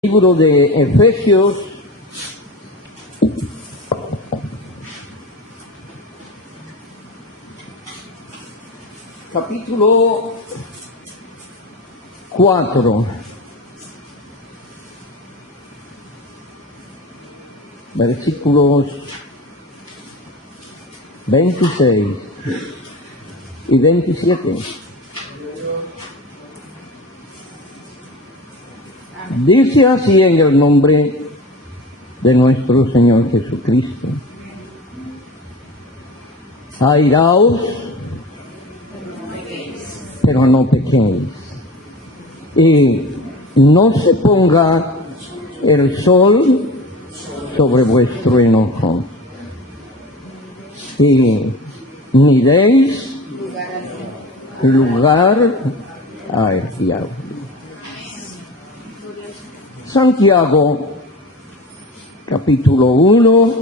Libro de Efesios, capítulo 4, versículos 26 y 27. Dice así en el nombre de nuestro Señor Jesucristo: airaos, pero no pequéis, y no se ponga el sol sobre vuestro enojo, y ni deis lugar al diablo. Santiago, capítulo 1,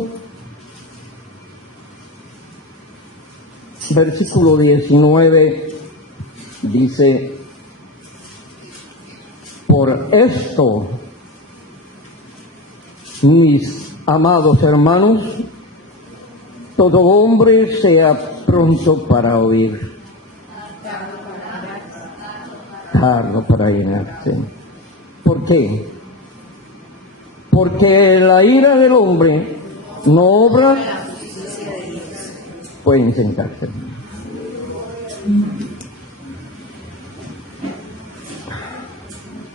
versículo 19, dice: por esto, mis amados hermanos, todo hombre sea pronto para oír, tardo para llenarse. ¿Por qué? Porque la ira del hombre no obra. Pueden sentarse.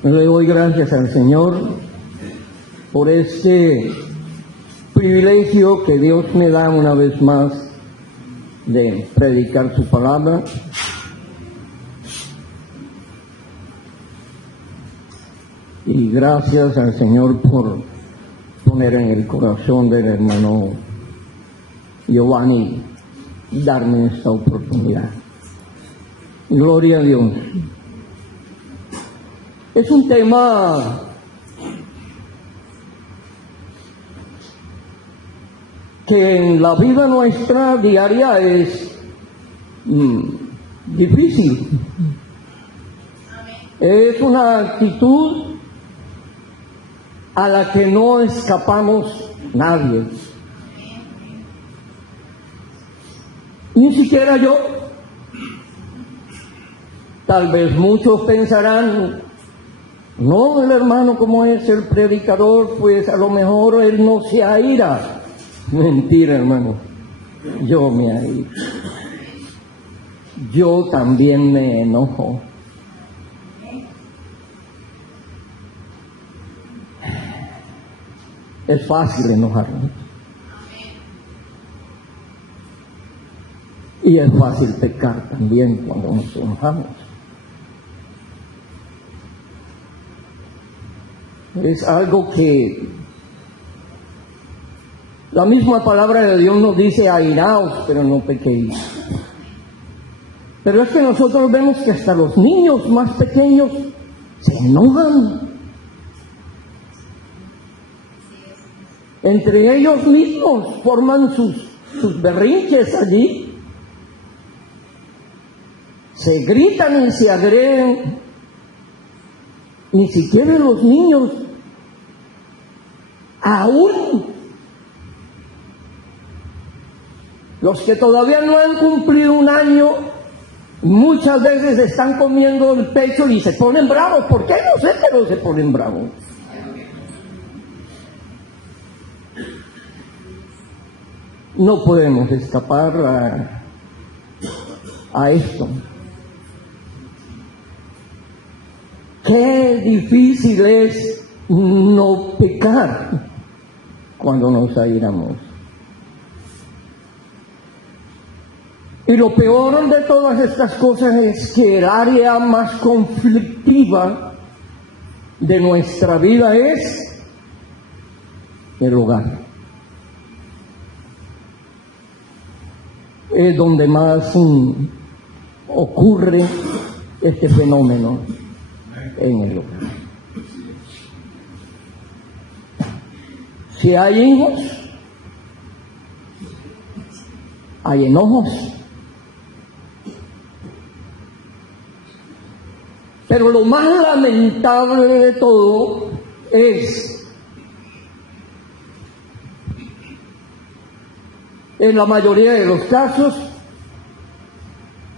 Le doy gracias al Señor por este privilegio que Dios me da una vez más de predicar su palabra. Y gracias al Señor por poner en el corazón del hermano Giovanni darme esta oportunidad. Gloria a Dios. Es un tema que en la vida nuestra diaria es difícil. Es una actitud a la que no escapamos nadie, ni siquiera yo. Tal vez muchos pensarán: no, el hermano, como es el predicador, pues a lo mejor él no se aira. Mentira, hermano, yo me airo, yo también me enojo. Es fácil enojarnos. Y es fácil pecar también cuando nos enojamos. Es algo que la misma palabra de Dios nos dice: airaos, pero no pequéis. Pero es que nosotros vemos que hasta los niños más pequeños se enojan. Entre ellos mismos forman sus berrinches allí. Se gritan y se agreden. Ni siquiera los niños, aún los que todavía no han cumplido un año, muchas veces están comiendo el pecho y se ponen bravos. ¿Por qué? No sé, pero se ponen bravos. No podemos escapar a esto. Qué difícil es no pecar cuando nos airamos. Y lo peor de todas estas cosas es que el área más conflictiva de nuestra vida es el hogar. Es donde más ocurre este fenómeno en el hogar. Si hay hijos, hay enojos. Pero lo más lamentable de todo es, en la mayoría de los casos,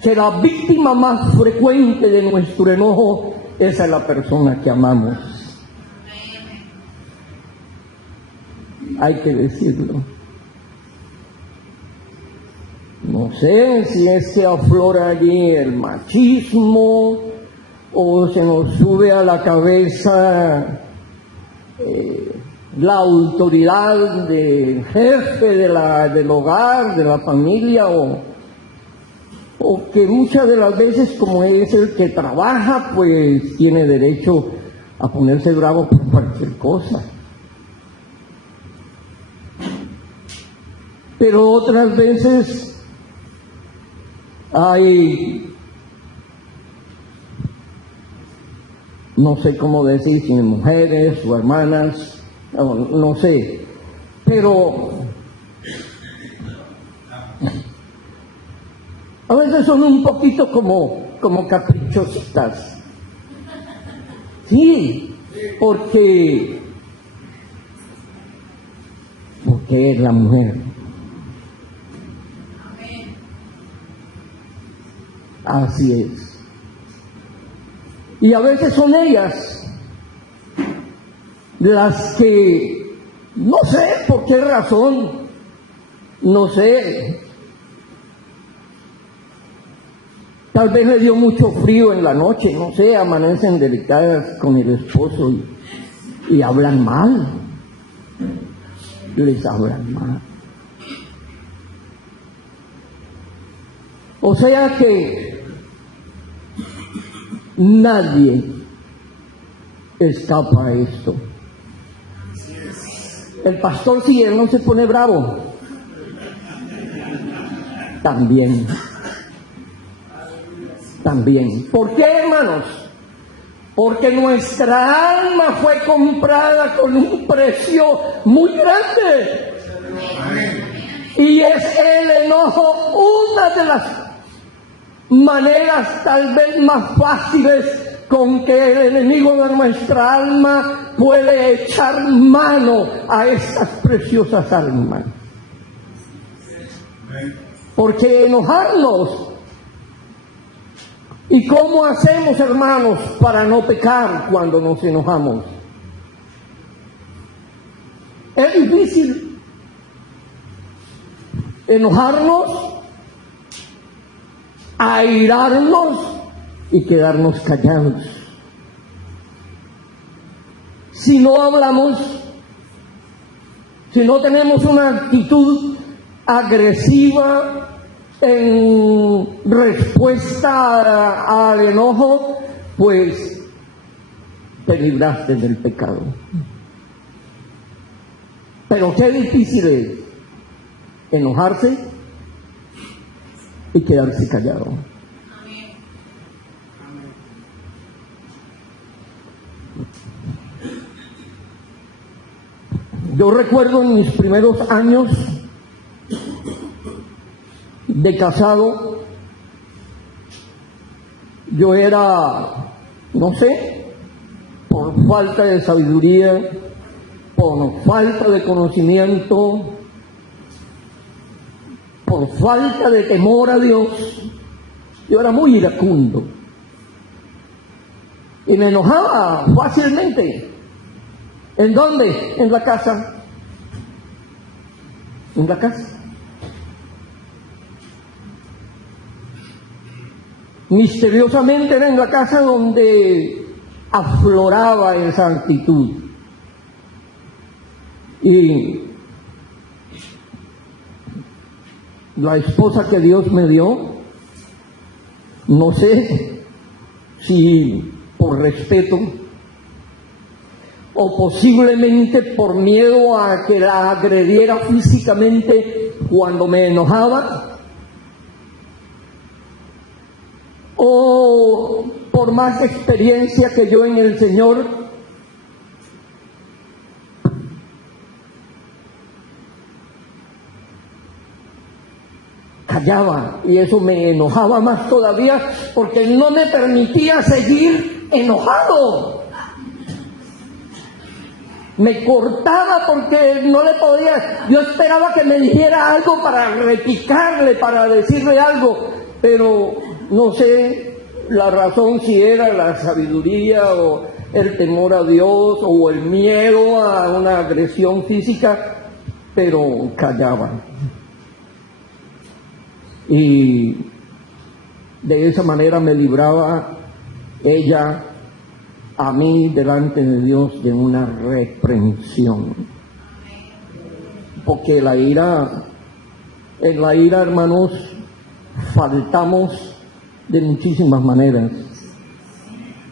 que la víctima más frecuente de nuestro enojo es a la persona que amamos. Hay que decirlo. No sé si es que aflora allí el machismo o se nos sube a la cabeza la autoridad del jefe del hogar, de la familia, o que muchas de las veces, como es el que trabaja, pues tiene derecho a ponerse bravo por cualquier cosa. Pero otras veces hay, no sé cómo decir, si mujeres o hermanas, no sé, pero a veces son un poquito como caprichositas. Sí, porque es la mujer. Así es. Y a veces son ellas las que, no sé por qué razón, no sé, tal vez le dio mucho frío en la noche, no sé, amanecen delicadas con el esposo y hablan mal, les hablan mal. O sea que nadie escapa a esto. El pastor, si él no se pone bravo, también. ¿Por qué, hermanos? Porque nuestra alma fue comprada con un precio muy grande. Y es el enojo una de las maneras tal vez más fáciles con que el enemigo de nuestra alma puede echar mano a estas preciosas almas. Porque enojarnos, ¿y cómo hacemos, hermanos, para no pecar cuando nos enojamos? Es difícil enojarnos, airarnos y quedarnos callados. Si no hablamos, si no tenemos una actitud agresiva en respuesta al enojo, pues te libraste del pecado. Pero qué difícil es enojarse y quedarse callado. Yo recuerdo en mis primeros años de casado, yo era, no sé, por falta de sabiduría, por falta de conocimiento, por falta de temor a Dios, yo era muy iracundo y me enojaba fácilmente. ¿En dónde? En la casa. En la casa. Misteriosamente era en la casa donde afloraba esa actitud. Y la esposa que Dios me dio, no sé si por respeto o posiblemente por miedo a que la agrediera físicamente cuando me enojaba, o por más experiencia que yo en el Señor, callaba, y eso me enojaba más todavía porque no me permitía seguir enojado. me cortaba porque no le podía, yo esperaba que me dijera algo para repicarle, para decirle algo, pero no sé la razón, si era la sabiduría o el temor a Dios o el miedo a una agresión física, pero callaba. Y de esa manera me libraba ella a mí delante de Dios de una reprensión. Porque en la ira, hermanos, faltamos de muchísimas maneras.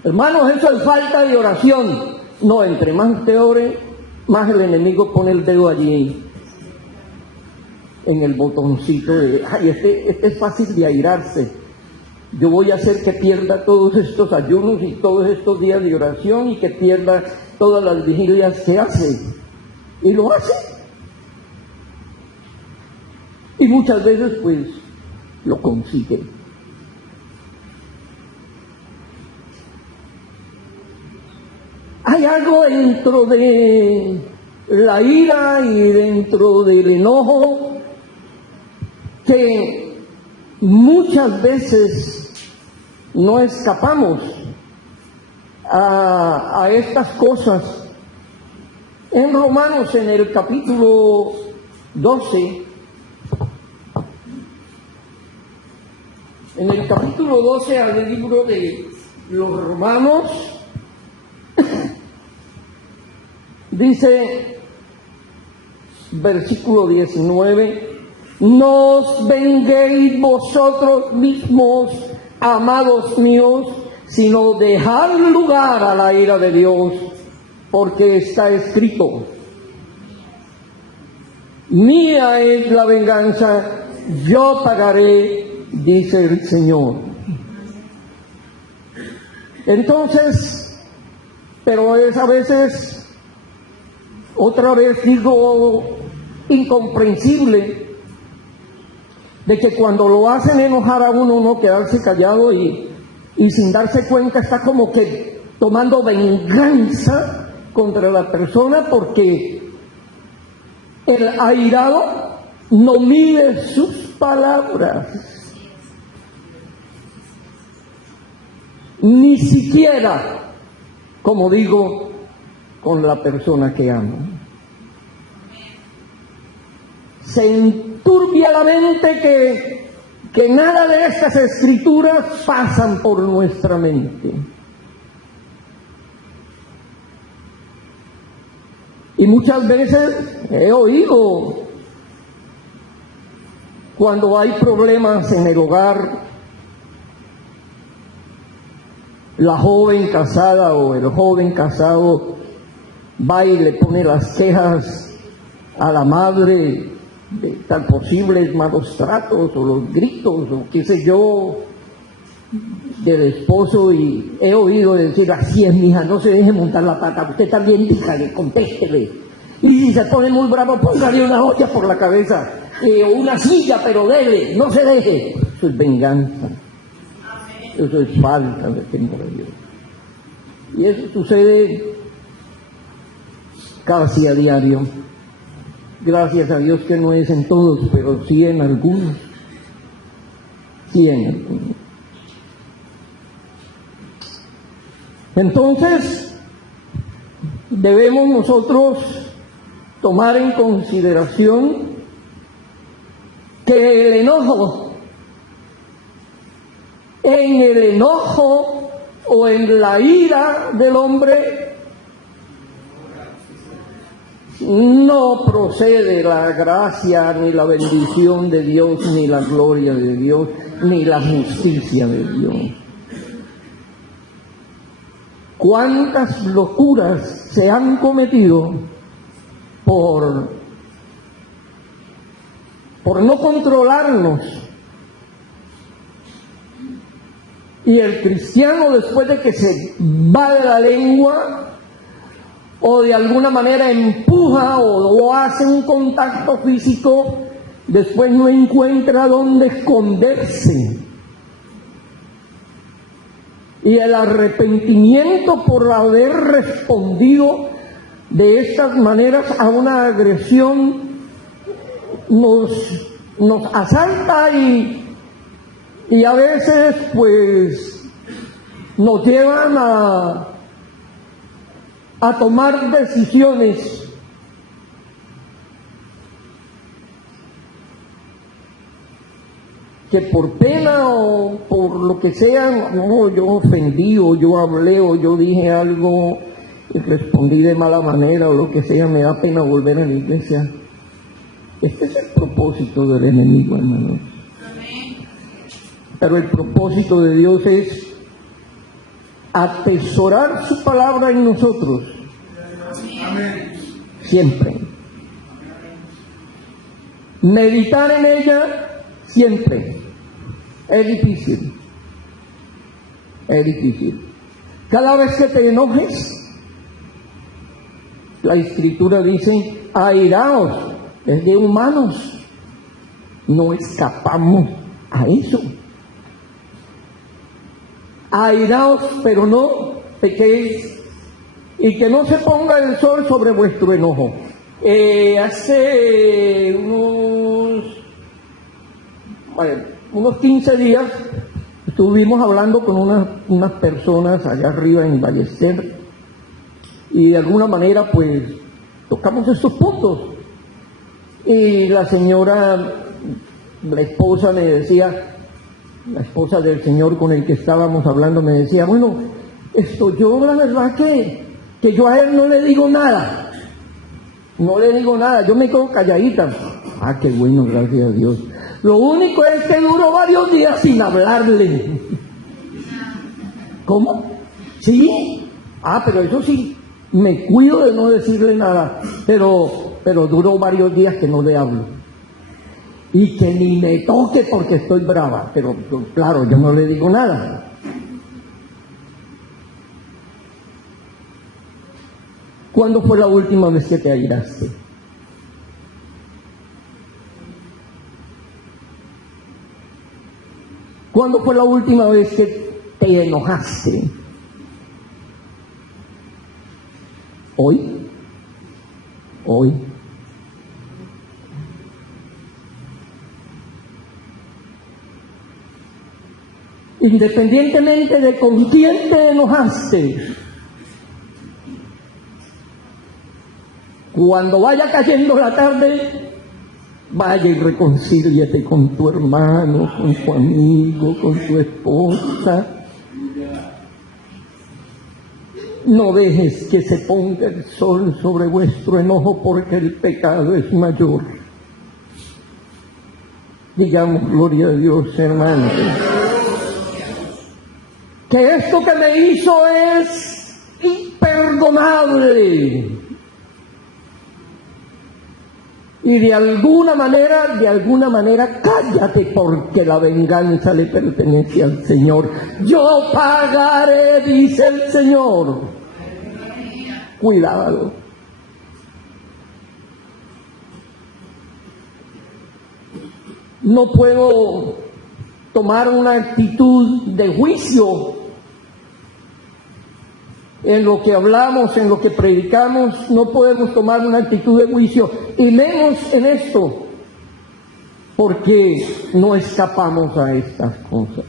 Hermanos, eso es falta de oración. No, entre más usted ore, más el enemigo pone el dedo allí en el botoncito de, ay, este es fácil de airarse. Yo voy a hacer que pierda todos estos ayunos y todos estos días de oración y que pierda todas las vigilias que hace. Y lo hace. Y muchas veces pues lo consigue. Hay algo dentro de la ira y dentro del enojo que muchas veces no escapamos a estas cosas. En Romanos, en el capítulo 12, al libro de los Romanos, dice, versículo 19, no os venguéis vosotros mismos, amados míos, sino dejad lugar a la ira de Dios, porque está escrito, mía es la venganza, yo pagaré, dice el Señor. Entonces, pero es a veces, otra vez digo, incomprensible, de que cuando lo hacen enojar a uno, no quedarse callado y sin darse cuenta está como que tomando venganza contra la persona, porque el airado no mide sus palabras, ni siquiera, como digo, con la persona que ama. Se enturbia la mente que nada de estas escrituras pasan por nuestra mente. Y muchas veces he oído, cuando hay problemas en el hogar, la joven casada o el joven casado va y le pone las quejas a la madre de tan posibles malos tratos o los gritos o qué sé yo del esposo, y he oído decir, así es, mija, no se deje montar la pata, usted también dígale, contéstele, y si se pone muy bravo, póngale una olla por la cabeza, o una silla, pero dele, no se deje. Eso es venganza, eso es falta de temor a Dios, y eso sucede casi a diario. Gracias a Dios que no es en todos, pero sí en algunos. Sí en algunos. Entonces, debemos nosotros tomar en consideración que el enojo, en el enojo o en la ira del hombre, no procede la gracia, ni la bendición de Dios, ni la gloria de Dios, ni la justicia de Dios. ¿Cuántas locuras se han cometido por no controlarnos? Y el cristiano, después de que se va de la lengua, o de alguna manera empuja o hace un contacto físico, después no encuentra dónde esconderse. Y el arrepentimiento por haber respondido de estas maneras a una agresión nos asalta y a veces pues nos llevan a tomar decisiones que por pena o por lo que sea, no, yo ofendí o yo hablé o yo dije algo y respondí de mala manera o lo que sea, me da pena volver a la iglesia. Este es el propósito del enemigo, hermanos. Pero el propósito de Dios es atesorar su palabra en nosotros. Siempre. Meditar en ella siempre. Es difícil. Es difícil. Cada vez que te enojes, la Escritura dice, airaos, es de humanos. No escapamos a eso. Airaos, pero no pequéis, y que no se ponga el sol sobre vuestro enojo. Hace unos 15 días estuvimos hablando con unas personas allá arriba en Ballester y de alguna manera pues tocamos estos puntos y la señora, la esposa me decía, la esposa del señor con el que estábamos hablando me decía, bueno, yo la verdad que yo a él no le digo nada, yo me quedo calladita. Ah, qué bueno, gracias a Dios. Lo único es que duró varios días sin hablarle. ¿Cómo? ¿Sí? Ah, pero eso sí, me cuido de no decirle nada, pero duró varios días que no le hablo. Y que ni me toque porque estoy brava, pero claro, yo no le digo nada. ¿Cuándo fue la última vez que te airaste? ¿Cuándo fue la última vez que te enojaste? ¿Hoy? ¿Hoy? Independientemente de con quién te enojaste, cuando vaya cayendo la tarde, vaya y reconcíliate con tu hermano, con tu amigo, con tu esposa. No dejes que se ponga el sol sobre vuestro enojo, porque el pecado es mayor. Digamos gloria a Dios, hermanos. Que esto que me hizo es imperdonable. Y de alguna manera, cállate, porque la venganza le pertenece al Señor. Yo pagaré, dice el Señor. Cuidado. No puedo tomar una actitud de juicio en lo que hablamos, en lo que predicamos. No podemos tomar una actitud de juicio, y menos en esto, porque no escapamos a estas cosas.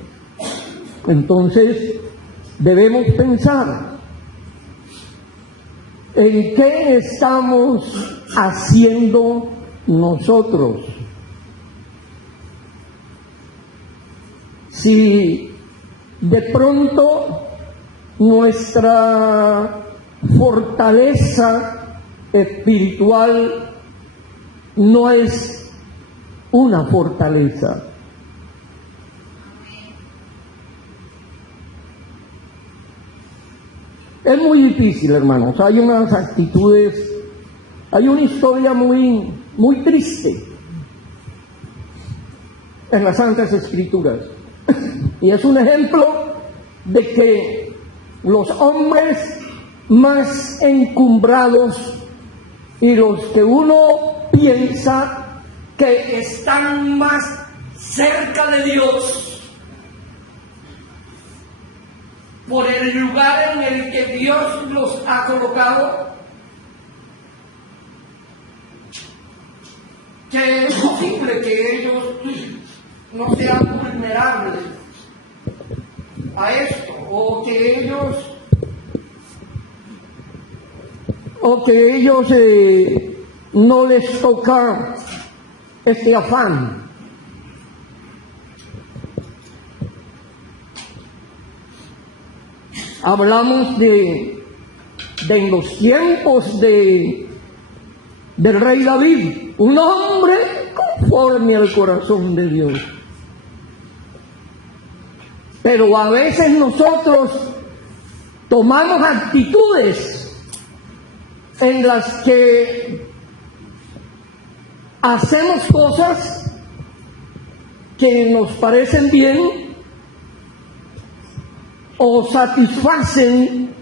Entonces debemos pensar en qué estamos haciendo nosotros. Si de pronto nuestra fortaleza espiritual no es una fortaleza. Es muy difícil, hermanos. Hay unas actitudes, hay una historia muy triste en las Santas Escrituras. Y es un ejemplo de que los hombres más encumbrados y los que uno piensa que están más cerca de Dios por el lugar en el que Dios los ha colocado, que es posible que ellos no sean vulnerables a esto, o que ellos no les toca este afán. Hablamos de en los tiempos del rey David, un hombre conforme al corazón de Dios. Pero a veces nosotros tomamos actitudes en las que hacemos cosas que nos parecen bien o satisfacen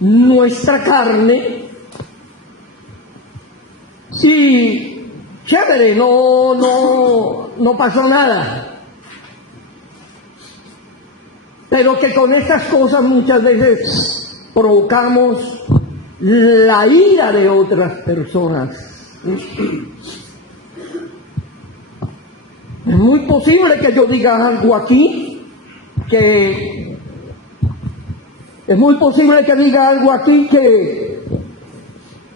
nuestra carne. Sí, chévere, no pasó nada. Pero que con estas cosas muchas veces provocamos la ira de otras personas. Es muy posible que yo diga algo aquí que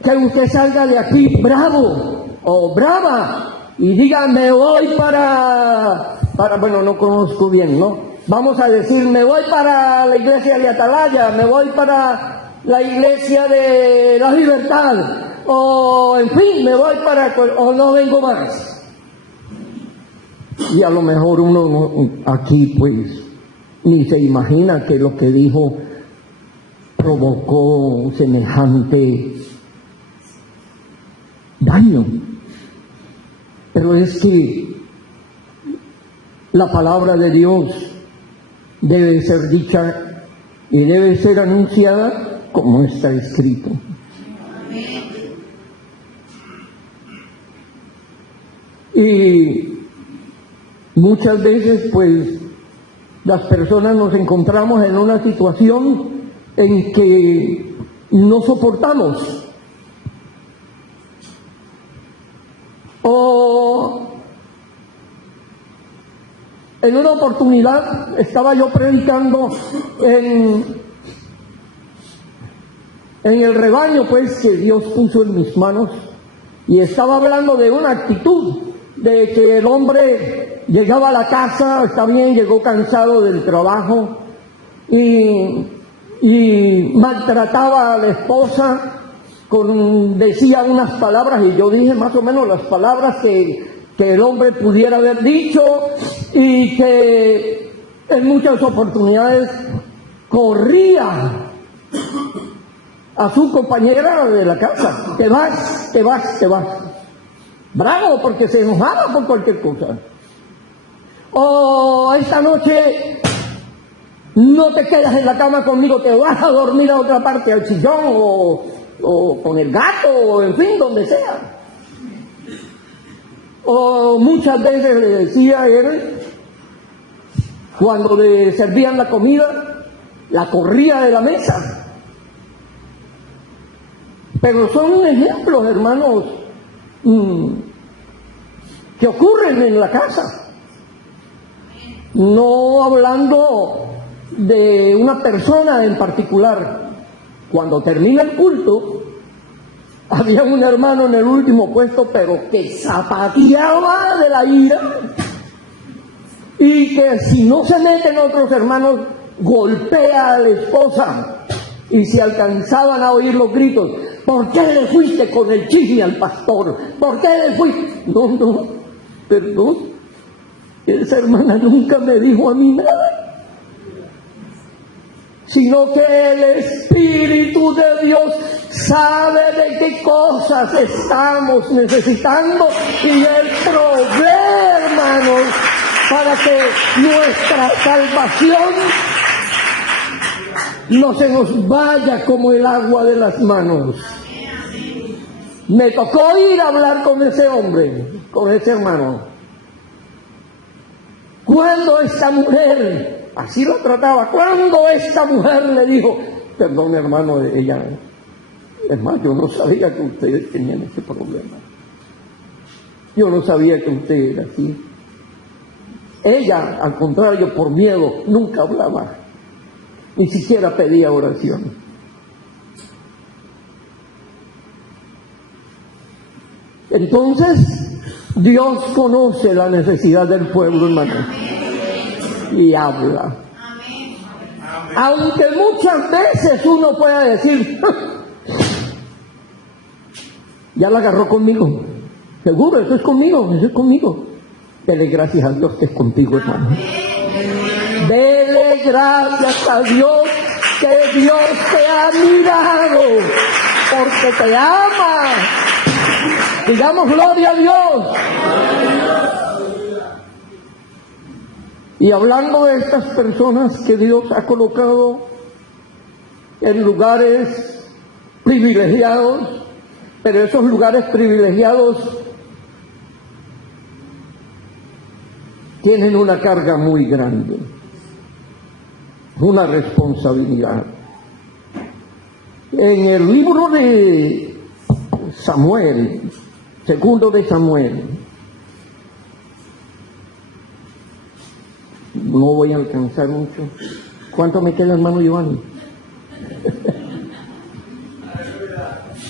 usted salga de aquí bravo o brava y diga, me voy para bueno, no conozco bien, ¿no? Vamos a decir, me voy para la iglesia de Atalaya, me voy para la iglesia de la Libertad, o en fin, me voy o no vengo más. Y a lo mejor uno aquí pues ni se imagina que lo que dijo provocó semejante daño. Pero es que la palabra de Dios debe ser dicha y debe ser anunciada como está escrito. Y muchas veces pues las personas nos encontramos en una situación en que no soportamos, o en una oportunidad estaba yo predicando en el rebaño pues que Dios puso en mis manos, y estaba hablando de una actitud de que el hombre llegaba a la casa, está bien, llegó cansado del trabajo y maltrataba a la esposa, decía unas palabras, y yo dije más o menos las palabras que el hombre pudiera haber dicho, y que en muchas oportunidades corría a su compañera de la casa, te vas, bravo, porque se enojaba por cualquier cosa. O esta noche no te quedas en la cama conmigo, te vas a dormir a otra parte, al sillón o con el gato, o en fin, donde sea. O muchas veces le decía a él, cuando le servían la comida, la corría de la mesa. Pero son ejemplos, hermanos, que ocurren en la casa. No hablando de una persona en particular. Cuando termina el culto, había un hermano en el último puesto, pero que zapateaba de la ira, y que si no se meten otros hermanos, golpea a la esposa, y se alcanzaban a oír los gritos: ¿por qué le fuiste con el chisme al pastor? ¿Por qué le fuiste? No, perdón, esa hermana nunca me dijo a mí nada, sino que el Espíritu de Dios sabe de qué cosas estamos necesitando, y Él provee, hermanos, para que nuestra salvación no se nos vaya como el agua de las manos. Me tocó ir a hablar con ese hombre, con ese hermano. Cuando esta mujer, así lo trataba, cuando esta mujer le dijo, perdón hermano, ella Es más, yo no sabía que ustedes tenían ese problema. Yo no sabía que usted era así. Ella, al contrario, por miedo, nunca hablaba. Ni siquiera pedía oración. Entonces, Dios conoce la necesidad del pueblo, hermano, y habla. Aunque muchas veces uno pueda decir, ya la agarró conmigo. Seguro, eso es conmigo, eso es conmigo. Dele gracias a Dios que es contigo, hermano. Dele gracias a Dios que Dios te ha mirado, porque te ama. Digamos gloria a Dios. Y hablando de estas personas que Dios ha colocado en lugares privilegiados, pero esos lugares privilegiados tienen una carga muy grande, una responsabilidad. En el libro de Samuel, segundo de Samuel, no voy a alcanzar mucho. ¿Cuánto me queda, hermano Giovanni?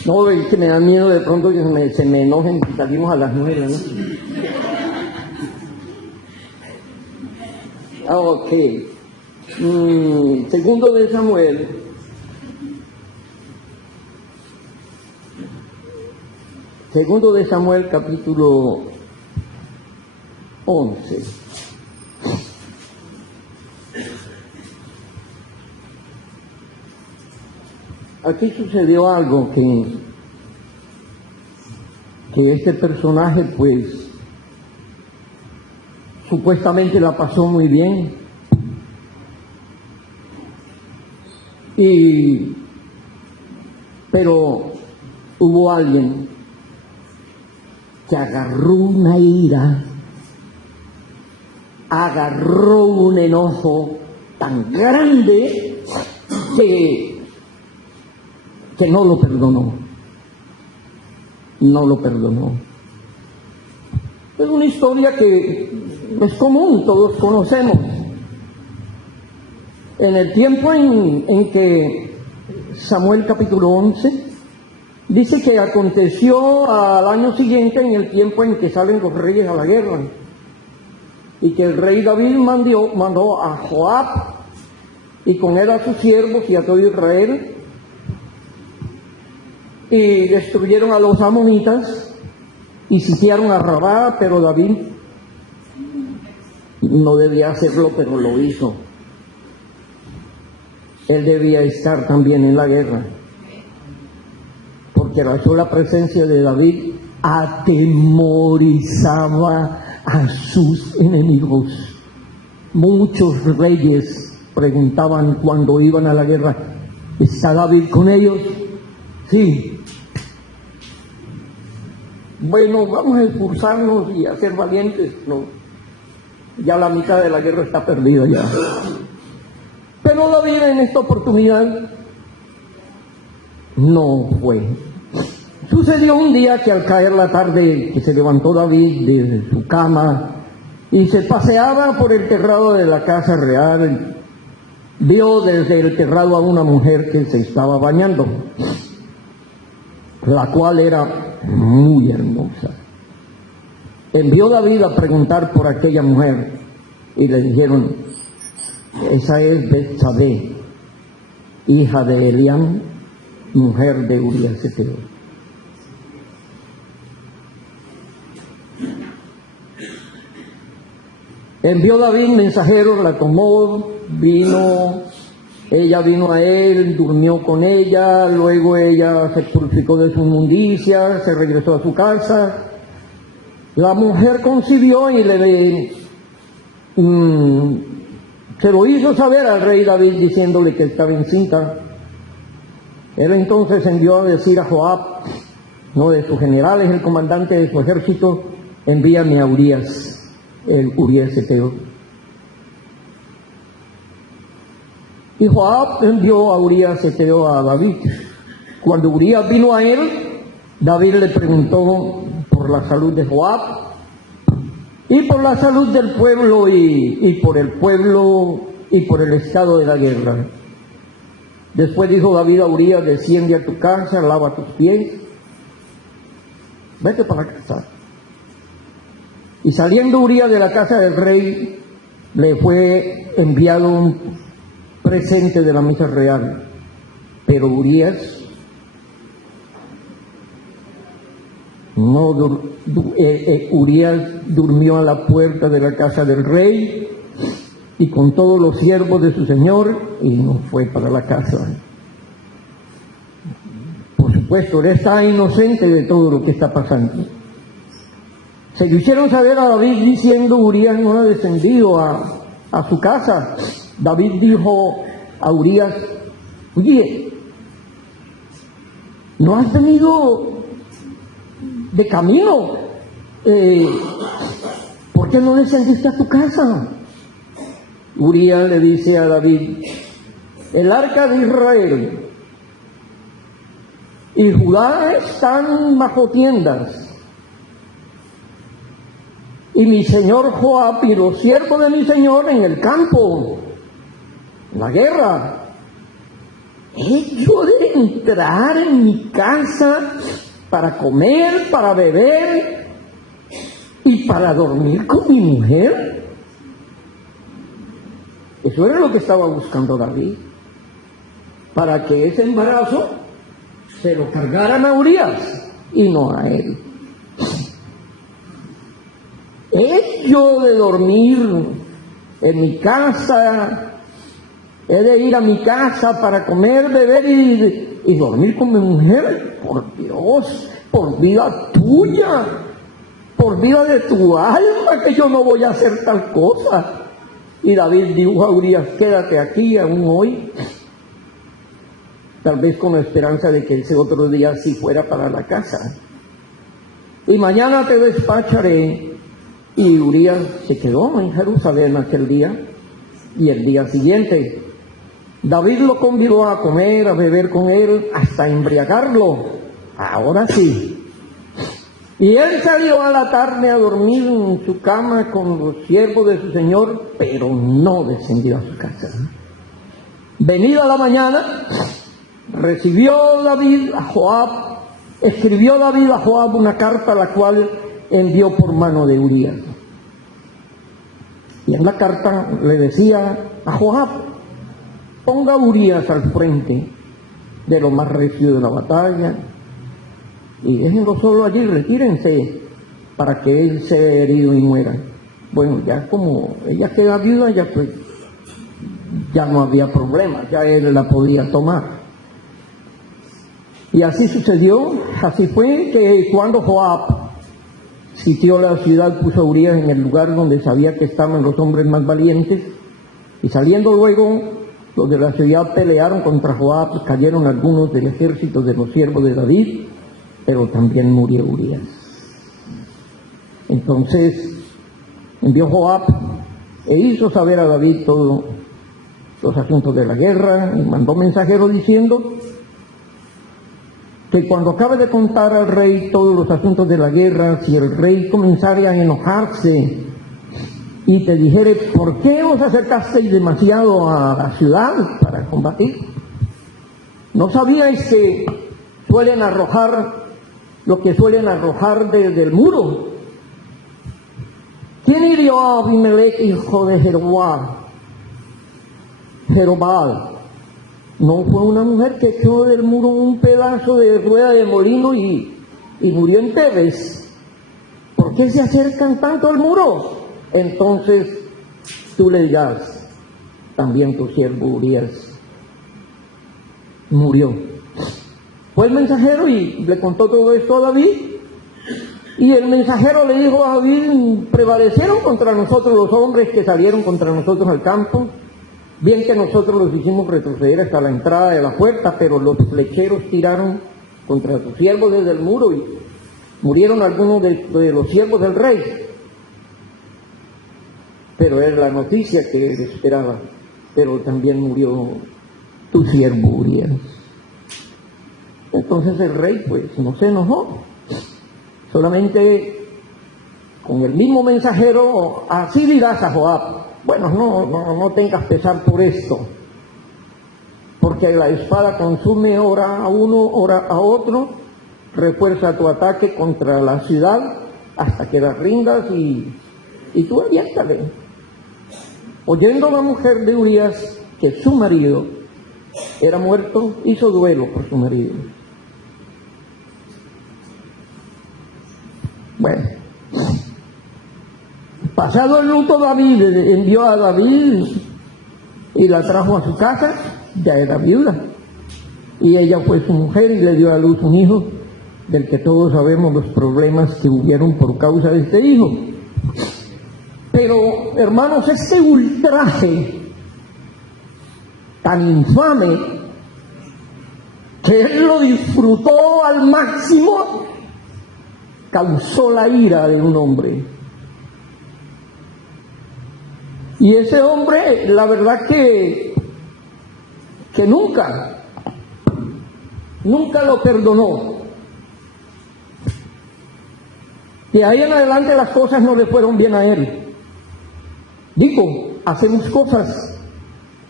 No, es que me da miedo de pronto que se me enojen y salimos a las 9 de la noche. Ok. Segundo de Samuel. Segundo de Samuel, capítulo 11. Aquí sucedió algo que este personaje, pues, supuestamente la pasó muy bien. Pero hubo alguien que agarró una ira, agarró un enojo tan grande que no lo perdonó. No lo perdonó. Es una historia que es común, todos conocemos. En el tiempo en que Samuel capítulo 11 dice que aconteció al año siguiente, en el tiempo en que salen los reyes a la guerra, y que el rey David mandó a Joab y con él a sus siervos y a todo Israel, y destruyeron a los amonitas y sitiaron a Rabá, pero David no debía hacerlo, pero lo hizo. Él debía estar también en la guerra, porque la sola presencia de David atemorizaba a sus enemigos. Muchos reyes preguntaban cuando iban a la guerra, ¿está David con ellos? Sí. Bueno, vamos a esforzarnos y a ser valientes. No, ya la mitad de la guerra está perdida ya. Pero David en esta oportunidad no fue. Sucedió un día que al caer la tarde, que se levantó David de su cama y se paseaba por el terrado de la casa real, vio desde el terrado a una mujer que se estaba bañando, la cual era muy hermosa. Envió David a preguntar por aquella mujer y le dijeron: esa es Betsabé, hija de Eliam, mujer de Urías Eteo. Envió David mensajeros, la tomó, ella vino a él, durmió con ella, luego ella se purificó de su inmundicia, se regresó a su casa. La mujer concibió y se lo hizo saber al rey David diciéndole que estaba encinta. Él entonces envió a decir a Joab, uno de sus generales, el comandante de su ejército: envíame a Urías, el Urías Eteo. Y Joab envió a Urías Eteo a David. Cuando Urías vino a él, David le preguntó por la salud de Joab y por la salud del pueblo y por el pueblo y por el estado de la guerra. Después dijo David a Urías: desciende a tu casa, lava tus pies, vete para casa. Y saliendo Urías de la casa del rey, le fue enviado un presente de la mesa real. Pero Urías Urías durmió a la puerta de la casa del rey y con todos los siervos de su señor, y no fue para la casa. Por supuesto, él está inocente de todo lo que está pasando. Se lo hicieron saber a David diciendo: Urías no ha descendido a su casa. David dijo a Urías: oye, ¿no has venido de camino? ¿Por qué no descendiste a tu casa? Urías le dice a David: el arca de Israel y Judá están bajo tiendas, y mi señor Joab y los siervos de mi señor en el campo, en la guerra. ¿He yo de entrar en mi casa para comer, para beber y para dormir con mi mujer? Eso era lo que estaba buscando David, para que ese embarazo se lo cargaran a Urías y no a él. ¿He yo de dormir en mi casa? ¿He de ir a mi casa para comer, beber y dormir con mi mujer? Por Dios, por vida tuya, por vida de tu alma, que yo no voy a hacer tal cosa. Y David dijo a Urías: quédate aquí aún hoy, tal vez con la esperanza de que ese otro día sí fuera para la casa, y mañana te despacharé. Y Urías se quedó en Jerusalén aquel día, y el día siguiente David lo convidó a comer, a beber con él, hasta embriagarlo. Ahora sí. Y él salió a la tarde a dormir en su cama con los siervos de su señor, pero no descendió a su casa. Venida la mañana, recibió David a Joab, escribió David a Joab una carta, la cual envió por mano de Urías. Y en la carta le decía a Joab: ponga a Urías al frente de lo más recio de la batalla y déjenlo solo allí, retírense para que él sea herido y muera. Bueno, ya como ella queda viuda, ya pues ya no había problema, ya él la podía tomar. Y así sucedió. Así fue que cuando Joab sitió la ciudad, puso a Urías en el lugar donde sabía que estaban los hombres más valientes, y saliendo luego los de la ciudad pelearon contra Joab, cayeron algunos del ejército de los siervos de David, pero también murió Urías. Entonces envió Joab e hizo saber a David todos los asuntos de la guerra, y mandó mensajero diciendo que cuando acabe de contar al rey todos los asuntos de la guerra, si el rey comenzara a enojarse y te dijere: ¿por qué os acercasteis demasiado a la ciudad para combatir? ¿No sabíais que suelen arrojar lo que suelen arrojar desde el muro? ¿Quién hirió a Abimelech, hijo de Jerobal? ¿No fue una mujer que echó del muro un pedazo de rueda de molino y murió en Tebes? ¿Por qué se acercan tanto al muro? Entonces tú le dirás: también tu siervo Urías murió. Fue el mensajero y le contó todo esto a David, y el mensajero le dijo a David: prevalecieron contra nosotros los hombres que salieron contra nosotros al campo. Bien que nosotros los hicimos retroceder hasta la entrada de la puerta, pero los flecheros tiraron contra tus siervos desde el muro y murieron algunos de los siervos del rey. Pero era la noticia que él esperaba. Pero también murió tu siervo Urías. Entonces el rey pues no se enojó, solamente con el mismo mensajero, así dirás a Joab: bueno, no tengas pesar por esto, porque la espada consume ora a uno, ora a otro, refuerza tu ataque contra la ciudad hasta que la rindas y tú aviéntale. Oyendo la mujer de Urías que su marido era muerto, hizo duelo por su marido. Bueno, pasado el luto, David envió a David y la trajo a su casa. Ya era viuda, y ella fue su mujer y le dio a luz un hijo, del que todos sabemos los problemas que hubieron por causa de este hijo. Pero, hermanos, este ultraje tan infame, que él lo disfrutó al máximo, causó la ira de un hombre. Y ese hombre, la verdad que nunca lo perdonó. De ahí en adelante las cosas no le fueron bien a él. Digo, hacemos cosas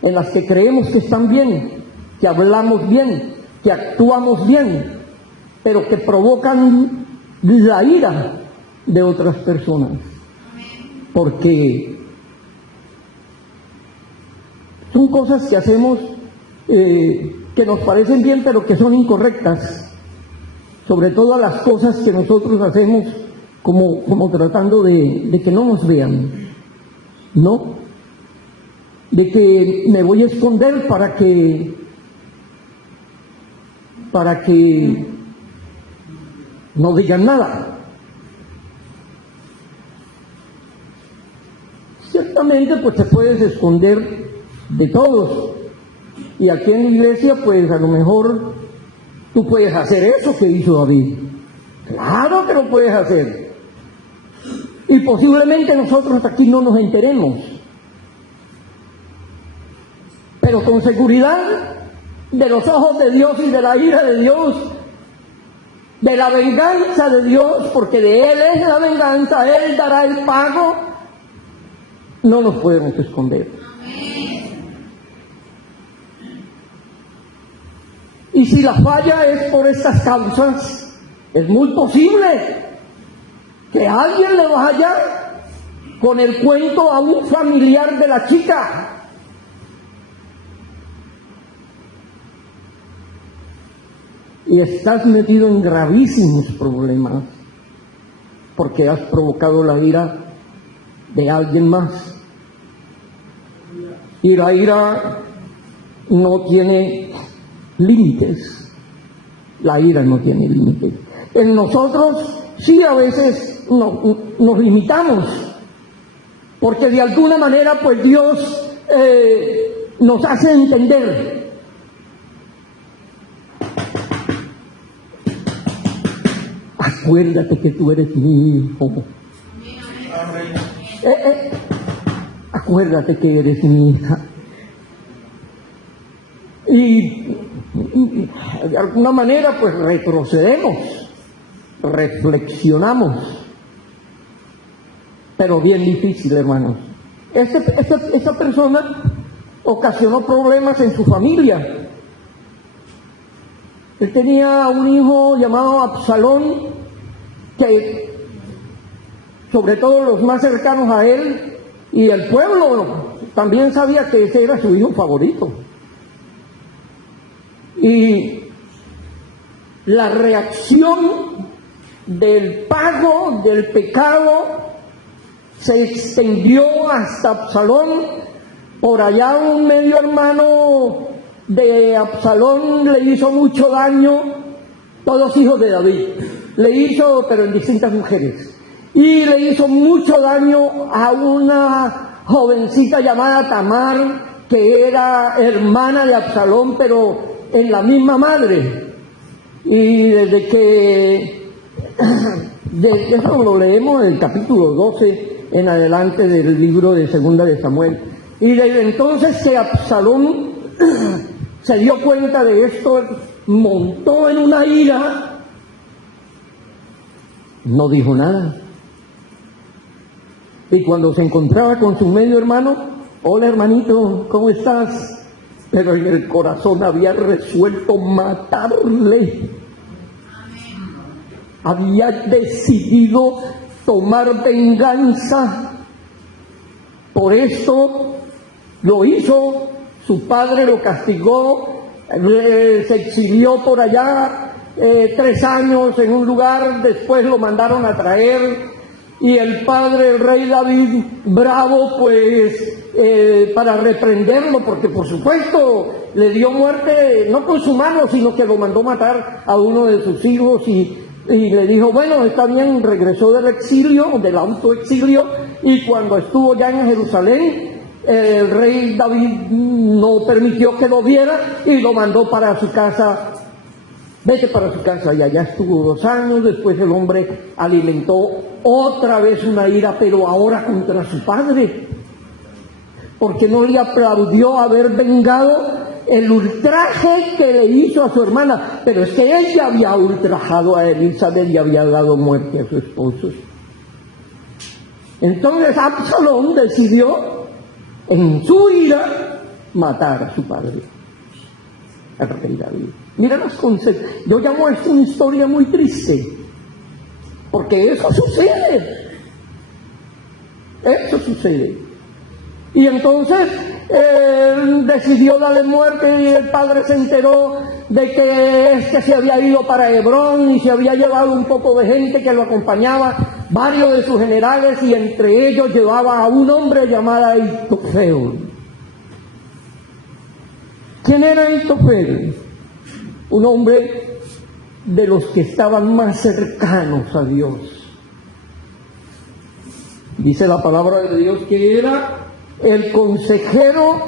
en las que creemos que están bien, que hablamos bien, que actuamos bien, pero que provocan la ira de otras personas, porque son cosas que hacemos que nos parecen bien, pero que son incorrectas, sobre todo las cosas que nosotros hacemos como tratando de que no nos vean, ¿no? De que me voy a esconder para que no digan nada. Ciertamente pues te puedes esconder de todos, y aquí en la iglesia pues a lo mejor tú puedes hacer eso que hizo David. Claro que lo puedes hacer, y posiblemente nosotros aquí no nos enteremos, pero con seguridad de los ojos de Dios y de la ira de Dios, de la venganza de Dios, porque de Él es la venganza, Él dará el pago, no nos podemos esconder. Y si la falla es por estas causas, es muy posible que alguien le vaya con el cuento a un familiar de la chica. Y estás metido en gravísimos problemas porque has provocado la ira de alguien más. Y la ira no tiene límites. La ira no tiene límites. En nosotros sí a veces nos limitamos, porque de alguna manera pues Dios nos hace entender. Acuérdate que tú eres mi hijo. Acuérdate que eres mi hija. Y de alguna manera pues retrocedemos, reflexionamos, pero bien difícil, hermanos. Esta persona ocasionó problemas en su familia. Él tenía un hijo llamado Absalón, que sobre todo los más cercanos a él y el pueblo también sabía que ese era su hijo favorito. Y la reacción del pago del pecado se extendió hasta Absalón. Por allá un medio hermano de Absalón le hizo mucho daño, todos hijos de David, le hizo, pero en distintas mujeres, y le hizo mucho daño a una jovencita llamada Tamar, que era hermana de Absalón, pero en la misma madre. Y desde que eso lo leemos en el capítulo 12 en adelante del libro de Segunda de Samuel, y desde entonces que Absalón se dio cuenta de esto, montó en una ira, no dijo nada. Y cuando se encontraba con su medio hermano, hola hermanito, ¿cómo estás? Pero en el corazón había resuelto matarle. Había decidido tomar venganza. Por esto lo hizo, su padre lo castigó, se exilió por allá 3 años en un lugar, después lo mandaron a traer, y el padre, el rey David, bravo, pues para reprenderlo, porque por supuesto le dio muerte, no con su mano, sino que lo mandó matar a uno de sus hijos, y le dijo, bueno, está bien, regresó del exilio, del autoexilio, y cuando estuvo ya en Jerusalén, el rey David no permitió que lo viera y lo mandó para su casa. Vete para su casa, y allá estuvo 2 años. Después el hombre alimentó otra vez una ira, pero ahora contra su padre, porque no le aplaudió haber vengado el ultraje que le hizo a su hermana. Pero es que ella había ultrajado a Elizabeth y había dado muerte a su esposo. Entonces Absalón decidió, en su ira, matar a su padre, al rey David. Mira los conceptos. Yo llamo a esto una historia muy triste, porque eso sucede. Eso sucede. Y entonces decidió darle muerte, y el padre se enteró de que se había ido para Hebrón y se había llevado un poco de gente que lo acompañaba, varios de sus generales, y entre ellos llevaba a un hombre llamado Ahitofel. ¿Quién era Ahitofel? Un hombre de los que estaban más cercanos a Dios. Dice la palabra de Dios que era el consejero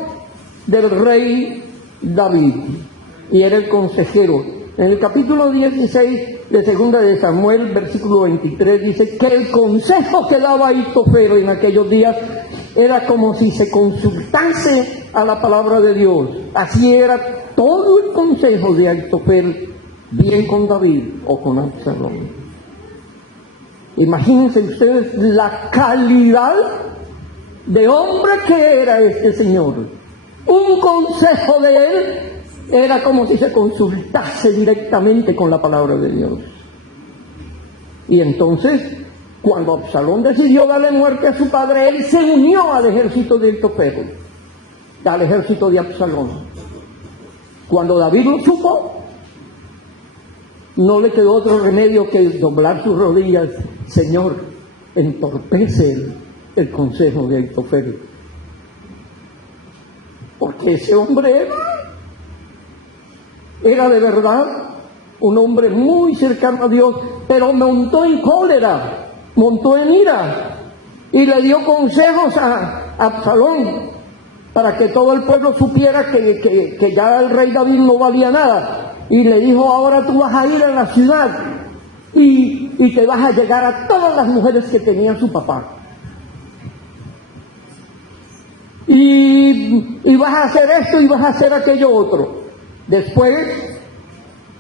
del rey David, y era el consejero. En el capítulo 16 de Segunda de Samuel, versículo 23, dice que el consejo que daba Ahitofel en aquellos días era como si se consultase a la palabra de Dios. Así era todo el consejo de Ahitofel, bien con David o con Absalón. Imagínense ustedes la calidad de hombre que era este señor. Un consejo de él era como si se consultase directamente con la palabra de Dios. Y entonces, cuando Absalón decidió darle muerte a su padre, él se unió al ejército de Ahitofel, al ejército de Absalón. Cuando David lo supo, no le quedó otro remedio que doblar sus rodillas. Señor, entorpece el consejo de Ahitofel, porque ese hombre era de verdad un hombre muy cercano a Dios, pero montó en cólera, montó en ira, y le dio consejos a Absalón para que todo el pueblo supiera que ya el rey David no valía nada. Y le dijo, ahora tú vas a ir a la ciudad y te vas a llegar a todas las mujeres que tenía su papá. Y vas a hacer esto y vas a hacer aquello otro. Después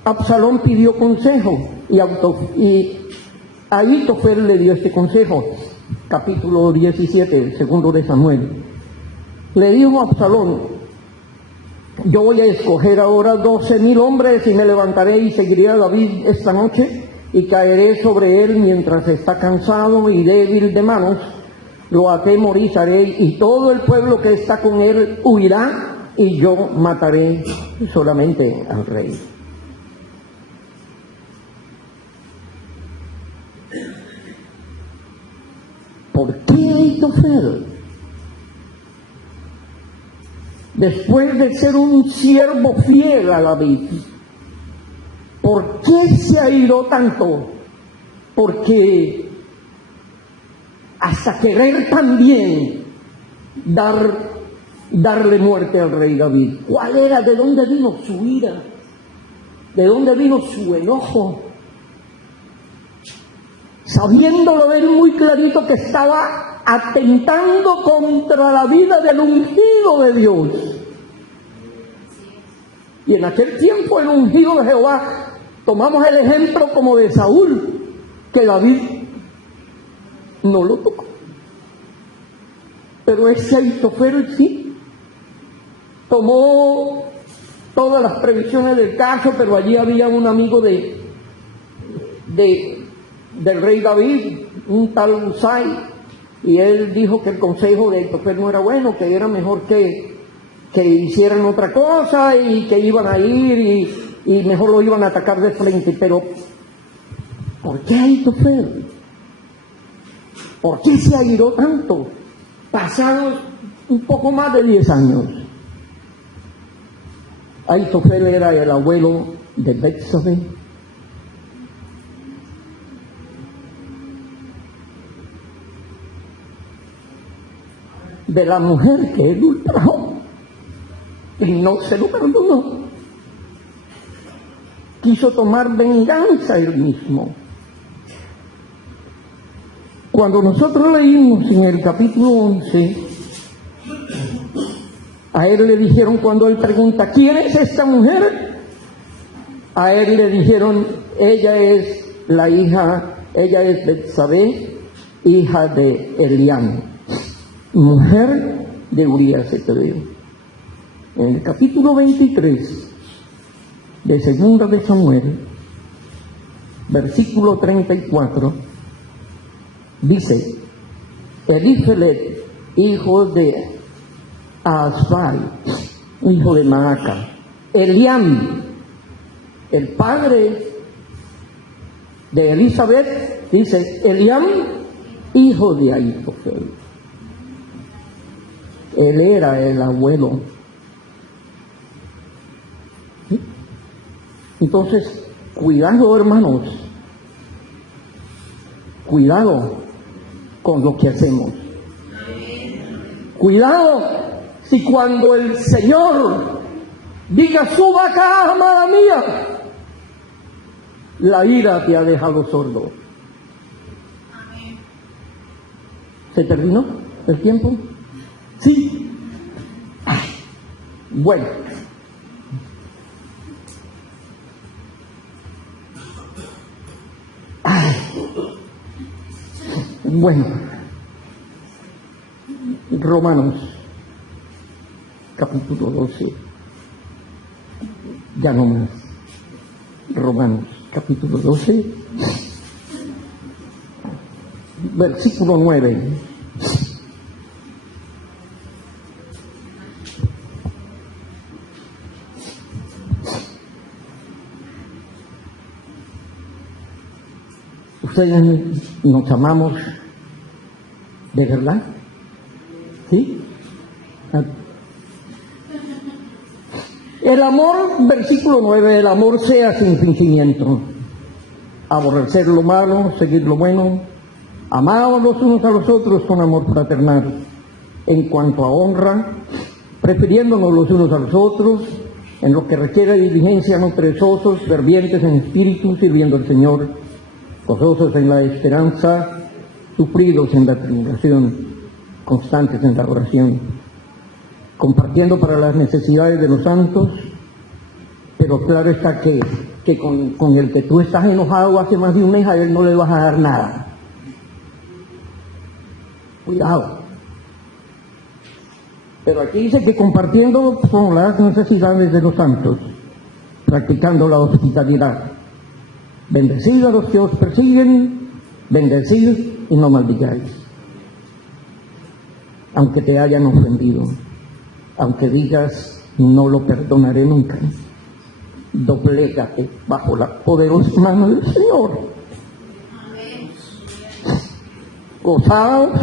Absalón pidió consejo, y Ahitofel le dio este consejo. Capítulo 17, segundo de Samuel. Le dijo a Absalón, yo voy a escoger ahora 12,000 hombres, y me levantaré y seguiré a David esta noche, y caeré sobre él mientras está cansado y débil de manos. Lo atemorizaré, y todo el pueblo que está con él huirá, y yo mataré solamente al rey. ¿Por qué Ahitofel? Después de ser un siervo fiel a David, ¿por qué se airó tanto? Porque hasta querer también darle muerte al rey David. ¿Cuál era? ¿De dónde vino su ira? ¿De dónde vino su enojo? Sabiéndolo él muy clarito que estaba atentando contra la vida del ungido de Dios. Y en aquel tiempo el ungido de Jehová, tomamos el ejemplo como de Saúl, que David no lo tocó. Pero ese Ahitofel sí tomó todas las previsiones del caso, pero allí había un amigo del rey David, un tal Usai, y él dijo que el consejo de Ahitofel no era bueno, que era mejor que hicieran otra cosa y que iban a ir y mejor lo iban a atacar de frente. Pero ¿por qué Ahitofel? ¿Por qué se airó tanto? Pasados un poco más de 10 años. Ahitofel era el abuelo de Betsabé. De la mujer que él ultrajó y no se lo perdonó. Quiso tomar venganza él mismo. Cuando nosotros leímos en el capítulo 11, a él le dijeron, cuando él pregunta, ¿quién es esta mujer? A él le dijeron, ella es Betsabé, hija de Eliam, mujer de Urías Eteo. En el capítulo 23 de Segunda de Samuel, versículo 34, dice, Elifelet, hijo de Asbai, hijo de Maaca, Eliam, el padre de Elizabeth, dice, Eliam, hijo de Ahitofel. Él era el abuelo. ¿Sí? Entonces, cuidado, hermanos, cuidado con lo que hacemos. Cuidado si cuando el Señor diga, suba acá, amada mía, la ira te ha dejado sordo. ¿Se terminó el tiempo? Sí. Bueno. Bueno. Romanos, capítulo 12. Ya no más. Romanos, capítulo 12, versículo 9. Ustedes nos amamos de verdad, ¿sí? El amor, versículo 9, el amor sea sin fingimiento, aborrecer lo malo, seguir lo bueno, amados los unos a los otros con amor fraternal, en cuanto a honra, prefiriéndonos los unos a los otros, en lo que requiere diligencia, no perezosos, fervientes en espíritu, sirviendo al Señor, gozosos en la esperanza, sufridos en la tribulación, constantes en la oración, compartiendo para las necesidades de los santos, pero claro está que con el que tú estás enojado hace más de un mes, a él no le vas a dar nada. Cuidado. Pero aquí dice que compartiendo con las necesidades de los santos, practicando la hospitalidad. Bendecid a los que os persiguen, bendecid y no maldigáis. Aunque te hayan ofendido, aunque digas, no lo perdonaré nunca, doblégate bajo la poderosa mano del Señor. Gozaos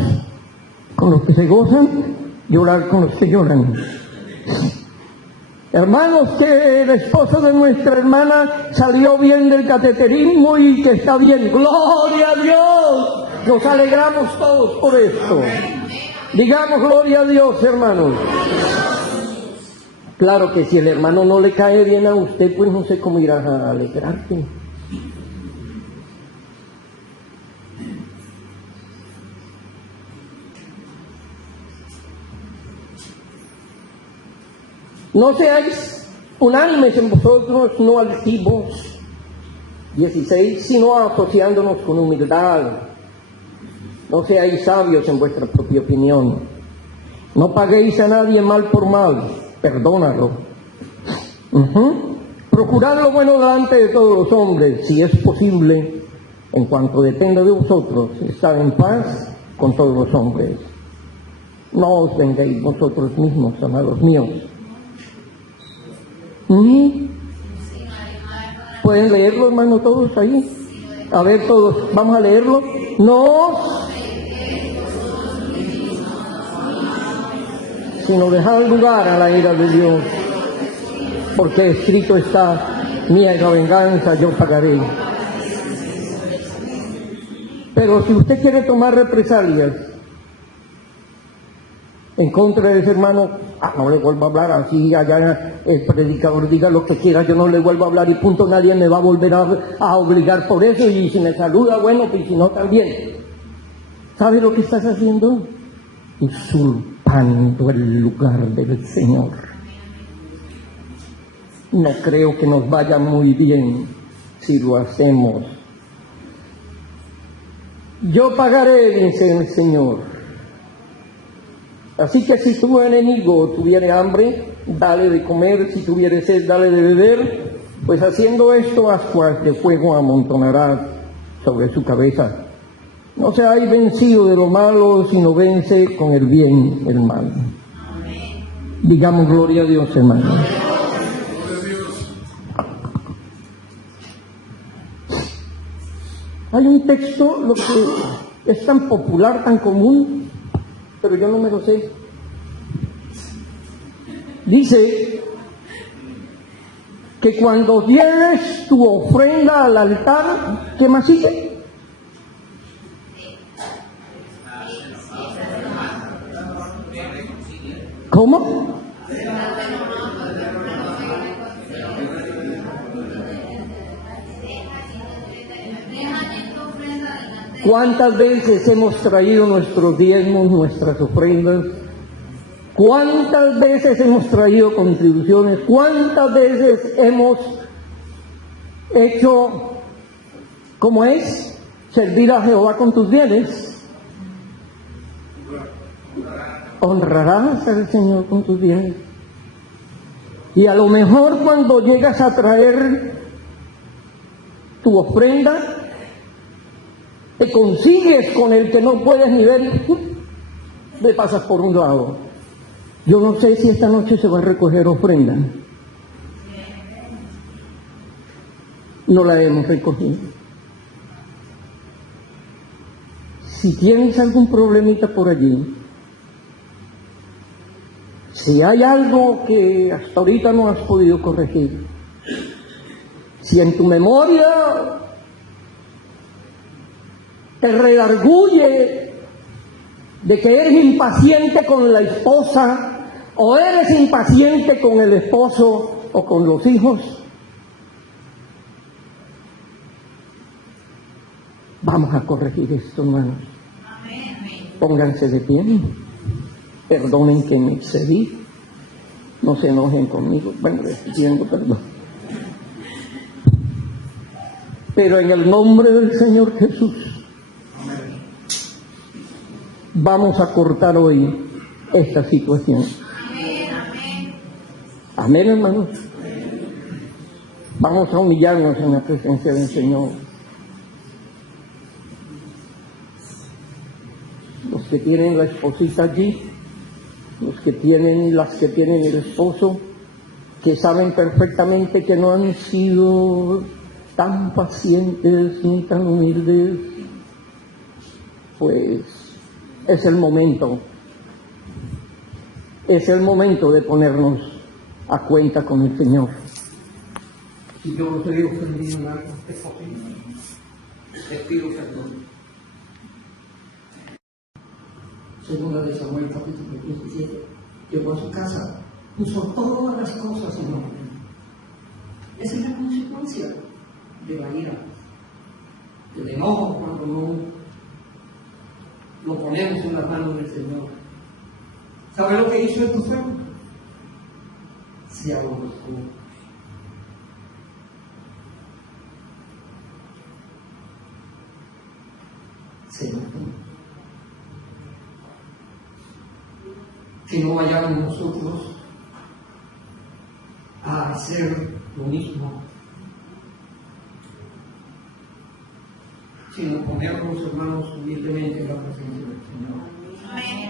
con los que se gozan, llorar con los que lloran. Hermanos, que el esposo de nuestra hermana salió bien del cateterismo y que está bien. ¡Gloria a Dios! Nos alegramos todos por esto. Digamos gloria a Dios, hermanos. Claro que si el hermano no le cae bien a usted, pues no sé cómo irás a alegrarte. No seáis Unánimes en vosotros, no altivos. 16, sino asociándonos con humildad. No seáis sabios en vuestra propia opinión. No paguéis a nadie mal por mal, perdónalo. Procurad lo bueno delante de todos los hombres, si es posible, en cuanto dependa de vosotros, estad en paz con todos los hombres. No os vengáis vosotros mismos, amados míos. ¿Pueden leerlo, hermano, todos ahí? A ver, todos, vamos a leerlo. Sino dejar lugar a la ira de Dios, porque escrito está: mía es la venganza, yo pagaré. Pero si usted quiere tomar represalias en contra de ese hermano, no le vuelvo a hablar, así allá el predicador diga lo que quiera, yo no le vuelvo a hablar y punto, nadie me va a volver a obligar por eso, y si me saluda, bueno, pues si no, también. ¿Sabe lo que estás haciendo? Usurpando el lugar del Señor. No creo que nos vaya muy bien si lo hacemos. Yo pagaré, dice el Señor. Así que si tu enemigo tuviere hambre, dale de comer; si tuviere sed, dale de beber, pues haciendo esto, ascuas de fuego amontonarás sobre su cabeza. No seáis vencido de lo malo, sino vence con el bien el mal. Amén. Digamos gloria a Dios, hermano. Hay un texto, lo que es tan popular, tan común, pero yo no me lo sé. Dice que cuando lleves tu ofrenda al altar, ¿qué más sigue? ¿Cómo? ¿Cuántas veces hemos traído nuestros diezmos, nuestras ofrendas? ¿Cuántas veces hemos traído contribuciones? ¿Cuántas veces hemos hecho, ¿cómo es? Servir a Jehová con tus bienes. Honrarás al Señor con tus bienes. Y a lo mejor cuando llegas a traer tu ofrenda, te consigues con el que no puedes ni ver, le pasas por un lado. Yo no sé si esta noche se va a recoger ofrenda. No la hemos recogido. Si tienes algún problemita por allí, si hay algo que hasta ahorita no has podido corregir, si en tu memoria te redarguye de que eres impaciente con la esposa, o eres impaciente con el esposo o con los hijos, vamos a corregir esto, hermanos. Pónganse de pie. Perdonen que me excedí. No se enojen conmigo. Bueno, les estoy pidiendo perdón. Pero en el nombre del Señor Jesús, vamos a cortar hoy esta situación. Amén, hermanos. Vamos a humillarnos en la presencia del Señor. Los que tienen la esposita allí, las que tienen el esposo, que saben perfectamente que no han sido tan pacientes ni tan humildes, pues es el momento de ponernos a cuenta con el Señor. Si yo os he ofendido en algo, es posible. Les pido perdón. Segunda de Samuel, capítulo 17. Llegó a su casa, puso todas las cosas en orden. Esa es la consecuencia de la ira, del enojo, cuando no lo ponemos en las manos del Señor. ¿Sabe lo que hizo el Tufán? Se ahorcó. se nos fue. Si no vayamos nosotros a hacer lo mismo, si nos ponemos, hermanos, humildemente en la presencia del Señor. Amén.